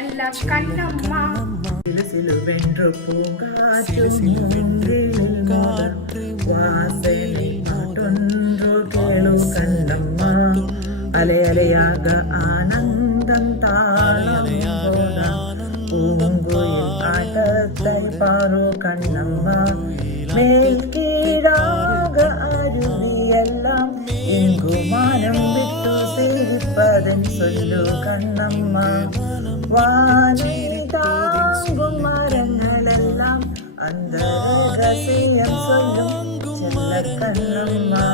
நல்ல கண்ணம்மா. சிலு சிலுவென்று பூங்காற்று வாசனை பாட்டொன்று கேளு கண்ணம்மா. அலை அலையாக ஆனந்தம் தாளம் பூங்குயில் ஆட்டத்தை பாரு கண்ணம்மா. மேல் கீழாக அருவி எல்லாம் எங்கு மானம் விட்டு சிரிப்பதன் சொல்லு கண்ணம்மா. வானை தாங்கும் மரங்கள் எல்லாம் அந்த ரகசியம் சொல்லும் செல்ல கண்ணம்மா.